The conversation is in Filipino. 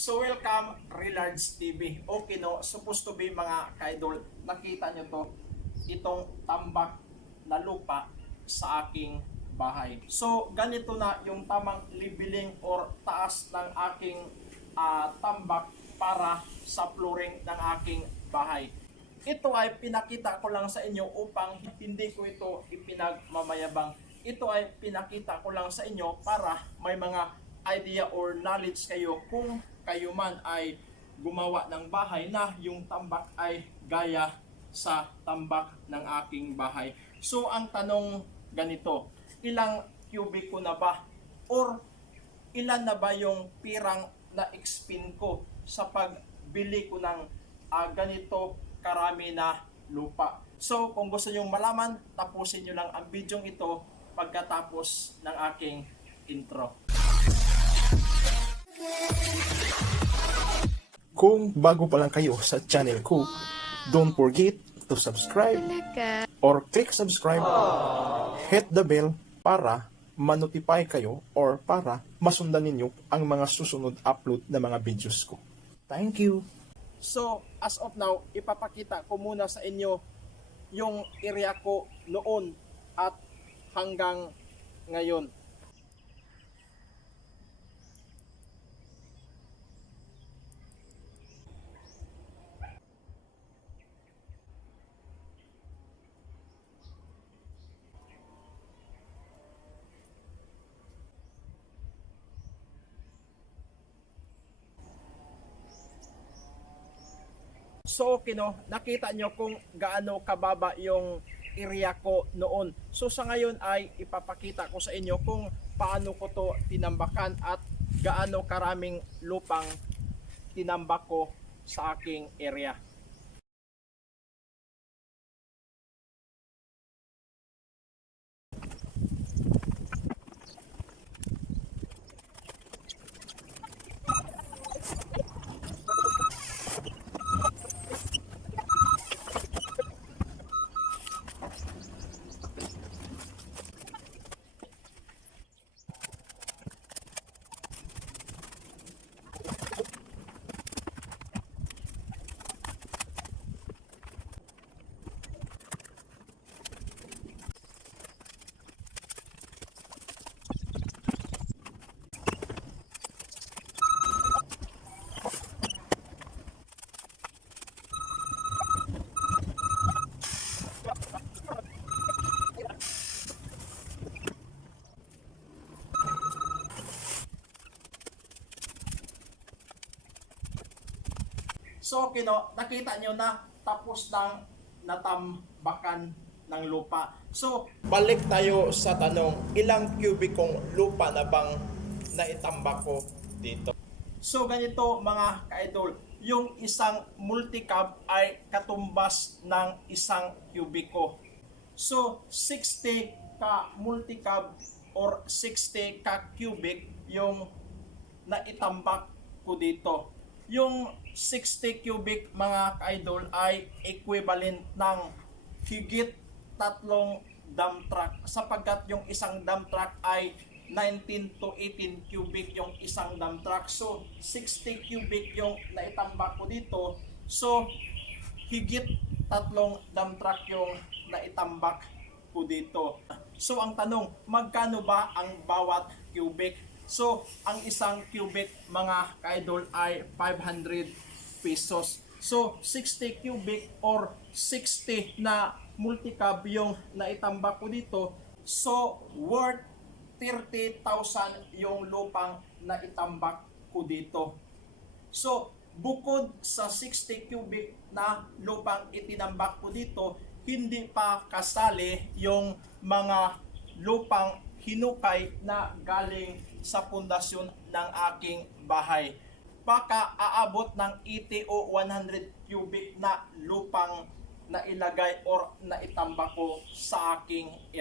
So welcome Relards TV. Okay no, supposed to be mga kaidol, nakita nyo to, itong tambak na lupa sa aking bahay. So ganito na yung tamang leveling or taas ng aking ah, tambak para sa flooring ng aking bahay. Ito ay pinakita ko lang sa inyo upang hindi ko ito ipinagmamayabang. Ito ay pinakita ko lang sa inyo para may mga idea or knowledge kayo kung kayo man ay gumawa ng bahay na yung tambak ay gaya sa tambak ng aking bahay. So ang tanong ganito, ilang kubiko na ba? Or ilan na ba yung pirang na expend ko sa pagbili ko ng ah, ganito karami na lupa. So kung gusto nyo malaman, tapusin nyo lang ang video ito pagkatapos ng aking intro. Kung bago pa lang kayo sa channel ko, don't forget to subscribe or click subscribe, hit the bell para ma-notify kayo or para masundan ninyo ang mga susunod upload na mga videos ko. Thank you! So, as of now, ipapakita ko muna sa inyo yung area ko noon at hanggang ngayon. So, kino, nakita nyo kung gaano kababa yung area ko noon. So, sa ngayon ay ipapakita ko sa inyo kung paano ko to tinambakan at gaano karaming lupang tinambak ko sa aking area. So, kino, nakita nyo na tapos ng natambakan ng lupa. So, balik tayo sa tanong, ilang kubikong lupa na bang naitambak ko dito? So, ganito mga ka-idol, yung isang multicab ay katumbas ng isang kubiko. So, 60 ka multicab or 60 ka cubic yung naitambak ko dito. Yung 60 cubic mga ka-idol ay equivalent ng higit tatlong dump truck sapagkat yung isang dump truck ay 19 to 18 cubic yung isang dump truck. So, 60 cubic yung naitambak ko dito. So, higit tatlong dump truck yung naitambak ko dito. So, ang tanong, magkano ba ang bawat cubic? So, ang isang cubic mga ka-idol ay 500 pesos. So, 60 cubic or 60 na multicab yung naitambak ko dito. So, worth 30,000 yung lupang naitambak ko dito. So, bukod sa 60 cubic na lupang itinambak ko dito, hindi pa kasali yung mga lupang hinukay na galing sa pundasyon ng aking bahay. Baka aabot ng 80 o 100 cubic na lupang na ilagay or na itambak ko sa aking